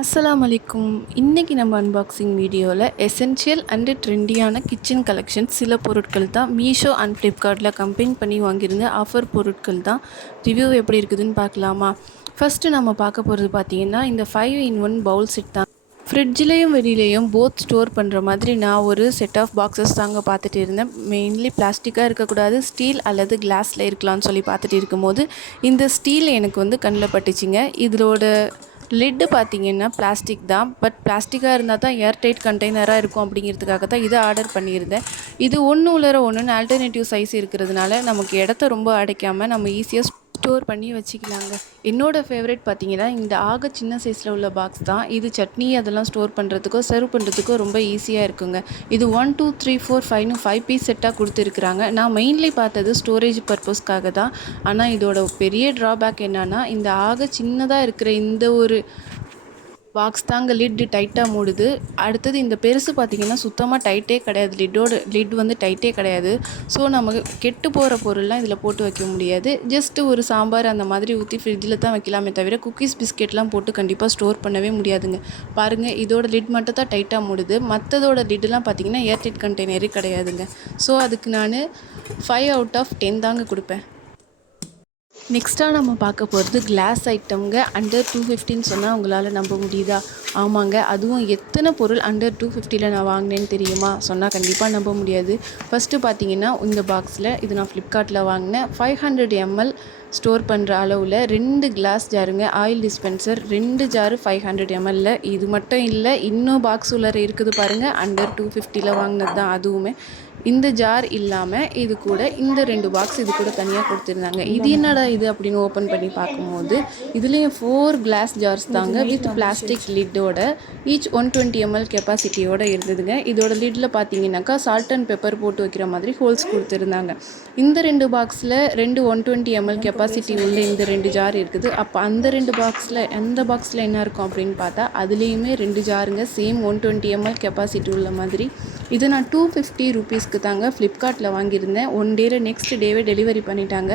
அஸ்ஸலாமு அலைக்கும். இன்றைக்கி நம்ம அன்பாக்சிங் வீடியோவில் எசென்ஷியல் அண்டு ட்ரெண்டியான கிச்சன் கலெக்ஷன் சில பொருட்கள் தான் மீஷோ அண்ட் ஃப்ளிப்கார்ட்டில் கம்பைன் பண்ணி வாங்கியிருந்த ஆஃபர் பொருட்கள் தான். ரிவ்யூ எப்படி இருக்குதுன்னு பார்க்கலாமா? ஃபஸ்ட்டு நம்ம பார்க்க போகிறது பார்த்திங்கன்னா இந்த 5-in-1 பவுல் செட் தான். ஃப்ரிட்ஜ்லேயும் வெளியிலேயும் போத் ஸ்டோர் பண்ணுற மாதிரி நான் ஒரு செட் ஆஃப் பாக்ஸஸ் தாங்க பார்த்துட்டு இருந்தேன். மெயின்லி பிளாஸ்டிக்காக இருக்கக்கூடாது, ஸ்டீல் அல்லது கிளாஸில் இருக்கலாம்னு சொல்லி பார்த்துட்டு இருக்கும்போது இந்த ஸ்டீல் எனக்கு கண்ணில் பட்டுச்சுங்க. இதோட லிட்டு பார்த்திங்கன்னா பிளாஸ்டிக் தான். பட் பிளாஸ்டிக்காக இருந்தால் தான் ஏர்டைட் கண்டெய்னராக இருக்கும் அப்படிங்கிறதுக்காக தான் இதை ஆர்டர் பண்ணியிருந்தேன். இது ஒன்று உள்ளர ஒன்றுன்னு ஆல்டர்னேட்டிவ் சைஸ் இருக்கிறதுனால நமக்கு இடத்த ரொம்ப அடைக்காமல் நம்ம ஈஸியாக ஸ்டோர் பண்ணி வச்சுக்கலாங்க. என்னோடய ஃபேவரட் பார்த்திங்கன்னா இந்த சின்ன சைஸில் உள்ள பாக்ஸ் தான். இது சட்னி அதெல்லாம் ஸ்டோர் பண்ணுறதுக்கோ சர்வ் பண்ணுறதுக்கோ ரொம்ப ஈஸியாக இருக்குங்க. இது 1 2 3 4 5ன்னு 5 பீஸ் செட்டாக கொடுத்துருக்குறாங்க. நான் மெயின்லி பார்த்தது ஸ்டோரேஜ் பர்பஸ்க்காக தான். ஆனால் இதோட பெரிய ட்ராபேக் என்னென்னா இந்த சின்னதாக இருக்கிற இந்த ஒரு பாக்ஸ் தாங்க லிட் டைட்டாக மூடுது. அடுத்தது இந்த பெருசு பார்த்திங்கன்னா சுத்தமாக டைட்டே கிடையாது. லிட் டைட்டே கிடையாது. ஸோ நமக்கு கெட்டு போகிற பொருள்லாம் இதில் போட்டு வைக்க முடியாது. ஜஸ்ட்டு ஒரு சாம்பார் அந்த மாதிரி ஊற்றி ஃப்ரிட்ஜில் தான் வைக்கலாமே தவிர குக்கீஸ் பிஸ்கெட்லாம் போட்டு கண்டிப்பாக ஸ்டோர் பண்ணவே முடியாதுங்க. பாருங்கள், இதோட லிட் மட்டும் தான் டைட்டாக மூடுது. மற்றதோட லிட்டெலாம் பார்த்திங்கன்னா ஏர்டைட் கண்டெய்னரே கிடையாதுங்க. ஸோ அதுக்கு நான் 5 out of 10 தாங்க கொடுப்பேன். நெக்ஸ்ட்டாக நம்ம பார்க்க போகிறது கிளாஸ் ஐட்டம்ங்க. அண்டர் 250ன்னு சொன்னால் உங்களால் நம்ப முடியுதா? ஆமாங்க, அதுவும் எத்தனை பொருள் அண்டர் 250ல் நான் வாங்கினேன்னு தெரியுமா? சொன்னால் கண்டிப்பாக நம்ப முடியாது. ஃபஸ்ட்டு பார்த்தீங்கன்னா இந்த பாக்ஸில் இது நான் ஃப்ளிப்கார்ட்டில் வாங்கினேன். 500 ml ஸ்டோர் பண்ணுற அளவில் 2 கிளாஸ் ஜாருங்க. Oil dispenser 2 jar 500 ml. இது மட்டும் இல்லை, இன்னும் பாக்ஸ் உள்ளர இருக்குது பாருங்கள். அண்டர் 250ல் வாங்கினது தான் அதுவுமே. இந்த ஜார் இல்லாமல் இது கூட இந்த 2 பாக்ஸ் இது கூட தனியாக கொடுத்துருந்தாங்க. இது என்னடா இது அப்படின்னு ஓப்பன் பண்ணி பார்க்கும்போது இதுலேயும் 4 கிளாஸ் ஜார்ஸ் தாங்க வித் பிளாஸ்டிக் லிட்டோட ஈச் 120 ml கெப்பாசிட்டியோடு இருந்ததுங்க. இதோட லிட்டில் பார்த்தீங்கன்னாக்கா சால்ட் அண்ட் பெப்பர் போட்டு வைக்கிற மாதிரி ஹோல்ஸ் கொடுத்துருந்தாங்க. இந்த 2 பாக்ஸில் 2 120 ml கெப்பாசிட்டி உள்ள இந்த 2 ஜார் இருக்குது. அப்போ அந்த 2 பாக்ஸில் எந்த பாக்ஸில் என்ன இருக்கும் அப்படின்னு பார்த்தா அதுலேயுமே 2 ஜாருங்க சேம் 120 ml கெப்பாசிட்டி உள்ள மாதிரி. இது நான் 250 rupeesக்கு தாங்க ஃப்ளிப்கார்ட்டில் வாங்கியிருந்தேன். 1 டேயில் நெக்ஸ்ட் டேவே டெலிவரி பண்ணிட்டாங்க.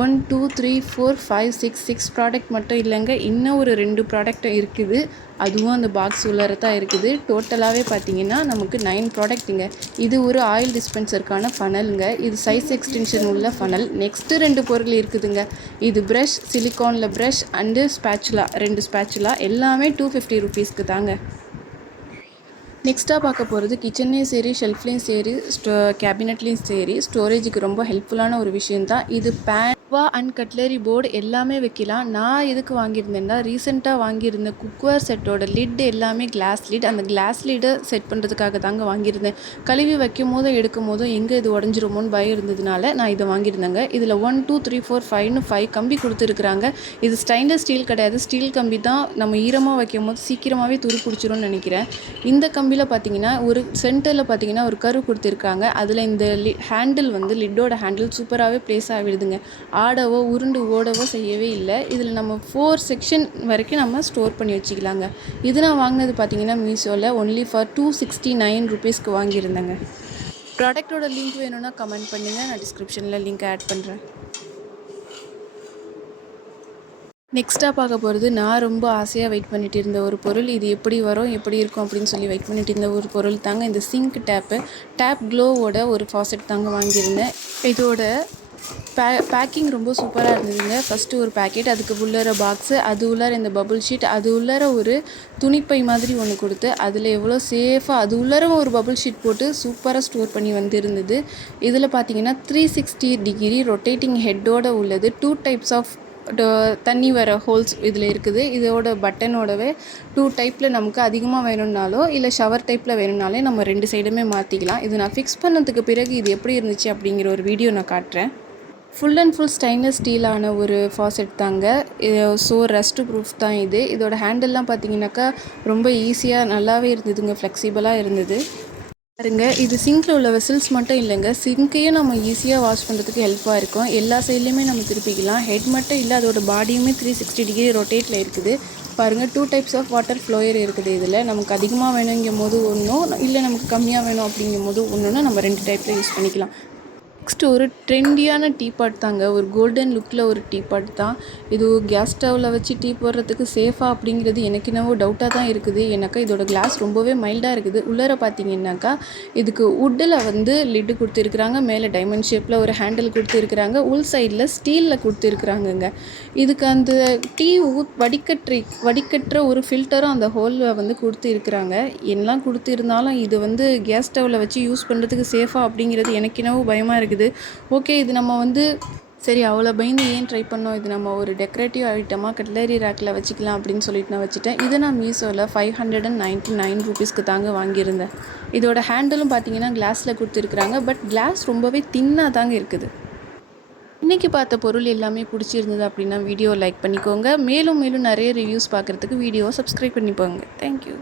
1 2 3 4 5 6 ப்ராடக்ட் மட்டும் இல்லைங்க, இன்னும் ஒரு 2 ப்ராடக்ட்டும் இருக்குது. அதுவும் அந்த பாக்ஸ் உள்ளர தான் இருக்குது. டோட்டலாகவே பார்த்தீங்கன்னா நமக்கு 9 ப்ராடக்ட்டுங்க. இது ஒரு ஆயில் டிஸ்பென்சருக்கான ஃபனலுங்க. இது சைஸ் எக்ஸ்டென்ஷன் உள்ள ஃபனல். நெக்ஸ்ட்டு 2 பொருள் இருக்குதுங்க. இது ப்ரஷ், சிலிக்கானில் ப்ரஷ் அண்டு ஸ்பேச்சுலா, 2 ஸ்பேச்சுலா எல்லாமே 250 rupeesக்கு தாங்க. நெக்ஸ்ட்டாக பார்க்க போகிறது கிச்சன்லேயும் சரி, ஷெல்ஃப்லேயும் சரி, கேபினெட்லேயும் சரி ஸ்டோரேஜுக்கு ரொம்ப ஹெல்ப்ஃபுல்லான ஒரு விஷயந்தான் இது. அண்ட் கட்லரி போர்டு எல்லாமே வைக்கலாம். நான் எதுக்கு வாங்கியிருந்தேன்னா ரீசெண்டாக வாங்கியிருந்த குக்வேர் செட்டோட லிட் எல்லாமே கிளாஸ் லிட். அந்த கிளாஸ் லிட்டை செட் பண்ணுறதுக்காக தாங்க வாங்கியிருந்தேன். கழுவி வைக்கும் போதும் எடுக்கும் போதும் எங்கே இது உடஞ்சிருமோன்னு பயம் இருந்ததுனால நான் இதை வாங்கியிருந்தேங்க. இதில் 1 2 3 4 5ன்னு 5 கம்பி கொடுத்துருக்குறாங்க. இது ஸ்டெயின்லெஸ் ஸ்டீல் கிடையாது, ஸ்டீல் கம்பி தான். நம்ம ஈரமாக வைக்கும் போது சீக்கிரமாகவே துரு பிடிச்சிரும்னு நினைக்கிறேன். இந்த கம்பியில் பார்த்தீங்கன்னா ஒரு சென்டரில் பார்த்தீங்கன்னா ஒரு கரு கொடுத்துருக்காங்க. அதில் இந்த ஹேண்டில் லிட்டோட ஹேண்டில் சூப்பராகவே ப்ளேஸ் ஆகிடுதுங்க. ஆடவோ உருண்டு ஓடவோ செய்யவே இல்லை. இதில் நம்ம 4 செக்ஷன் வரைக்கும் நம்ம ஸ்டோர் பண்ணி வச்சுக்கலாங்க. இது நான் வாங்கினது பார்த்தீங்கன்னா மீஷோவில் ஒன்லி ஃபார் 269 rupeesக்கு வாங்கியிருந்தேங்க. ப்ராடக்டோட லிங்க் வேணும்னா கமெண்ட் பண்ணுங்கள், நான் டிஸ்கிரிப்ஷனில் லிங்க் ஆட் பண்ணுறேன். நெக்ஸ்ட்டாக பார்க்க போகிறது நான் ரொம்ப ஆசையாக வெயிட் பண்ணிட்டு இருந்த ஒரு பொருள். இது எப்படி வரும், எப்படி இருக்கும் அப்படின்னு சொல்லி வெயிட் பண்ணிட்டு இருந்த ஒரு பொருள் தாங்க இந்த சிங்க் டேப் க்ளோவோட ஒரு ஃபாசெட் தாங்க வாங்கியிருந்தேன். இதோட பேக்கிங் ரொம்ப சூப்பராக இருந்ததுங்க. ஃபஸ்ட்டு ஒரு பேக்கெட், அதுக்கு உள்ளர பாக்ஸு, அது உள்ளர இந்த பபுள் ஷீட், அது உள்ளர ஒரு துணிப்பை மாதிரி ஒன்று கொடுத்து அதில் எவ்வளோ சேஃபாக அது உள்ளர ஒரு பபுள் ஷீட் போட்டு சூப்பராக ஸ்டோர் பண்ணி இருந்தது. இதில் பார்த்தீங்கன்னா 360 degree ரொட்டேட்டிங் ஹெட்டோடு உள்ளது. 2 types ஆஃப் தண்ணி வர ஹோல்ஸ் இதில் இருக்குது. இதோட பட்டனோடவே 2 டைப்பில் நமக்கு அதிகமாக வேணும்னாலோ இல்லை ஷவர் டைப்பில் வேணும்னாலே நம்ம 2 சைடுமே மாற்றிக்கலாம். இது நான் ஃபிக்ஸ் பண்ணதுக்கு பிறகு இது எப்படி இருந்துச்சு அப்படிங்கிற ஒரு வீடியோ நான் காட்டுறேன். ஃபுல் அண்ட் ஃபுல் ஸ்டெயின்லெஸ் ஸ்டீலான ஒரு ஃபாசெட் தாங்க. ஸோ ரஸ்ட் ப்ரூஃப் தான் இது. இதோட ஹேண்டில்லாம் பார்த்தீங்கன்னாக்கா ரொம்ப ஈஸியாக நல்லாவே இருந்ததுங்க, ஃப்ளெக்சிபிளாக இருந்தது. பாருங்க, இது சிங்கில் உள்ள வெசல்ஸ் மட்டும் இல்லைங்க, சிங்கையும் நம்ம ஈஸியாக வாஷ் பண்ணுறதுக்கு ஹெல்ப்பாக இருக்கும். எல்லா சைட்லேயுமே நம்ம திருப்பிக்கலாம். ஹெட் மட்டும் இல்லை, அதோட பாடியுமே 360 degree ரொட்டேட்டில் இருக்குது. பாருங்கள், 2 types ஆஃப் வாட்டர் ஃப்ளோயர் இருக்குது. இதில் நமக்கு அதிகமாக வேணுங்கும் போது ஒன்றும், இல்லை நமக்கு கம்மியாக வேணும் அப்படிங்கும் போது ஒன்றுன்னு நம்ம 2 டைப்பில் யூஸ் பண்ணிக்கலாம். நெக்ஸ்ட் ஒரு ட்ரெண்டியான டீபாட் தாங்க. ஒரு கோல்டன் லுக்கில் ஒரு டீபாட் தான். இது கேஸ் ஸ்டவ்வில் வச்சு டீ போடுறதுக்கு சேஃபா அப்படிங்கிறது எனக்கு என்னவோ டவுட்டாக தான் இருக்குது. ஏன்னாக்கா இதோட கிளாஸ் ரொம்பவே மைல்டாக இருக்குது. உள்ளார பார்த்தீங்கன்னாக்கா இதுக்கு வுட்டில் வந்து லிட்டு கொடுத்துருக்குறாங்க. மேலே டைமண்ட் ஷேப்பில் ஒரு ஹேண்டில் கொடுத்துருக்குறாங்க. உள் சைடில் ஸ்டீலில் கொடுத்துருக்குறாங்கங்க. இதுக்கு அந்த டீ வடிகட்டுற ஒரு ஃபில்டரும் அந்த ஹோலில் வந்து கொடுத்துருக்குறாங்க. எல்லாம் கொடுத்துருந்தாலும் இது வந்து கேஸ் ஸ்டவ்வில் வச்சு யூஸ் பண்ணுறதுக்கு சேஃபா அப்படிங்கிறது எனக்கு என்னவோ பயமாக இருக்குது. ஓகே, இது நம்ம வந்து சரி அவ்வளோ பயந்து ஏன் ட்ரை பண்ணோம், இது நம்ம ஒரு டெக்கரேட்டிவ் ஐட்டமாக கட்லரி ரேக்கில் வச்சுக்கலாம் அப்படின்னு சொல்லிட்டு நான் வச்சுட்டேன். இதை நான் மீஷோவில் 599 ரூபீஸ்க்கு தாங்க வாங்கியிருந்தேன். இதோட ஹேண்டிலும் பார்த்தீங்கன்னா கிளாஸில் கொடுத்துருக்குறாங்க. பட் கிளாஸ் ரொம்பவே தின்னாக தாங்க இருக்குது. இன்றைக்கி பார்த்த பொருள் எல்லாமே பிடிச்சிருந்தது அப்படின்னா வீடியோ லைக் பண்ணிக்கோங்க. மேலும் நிறைய ரிவ்யூஸ் பார்க்குறதுக்கு வீடியோவை சப்ஸ்கிரைப் பண்ணிப்போங்க. தேங்க்யூ.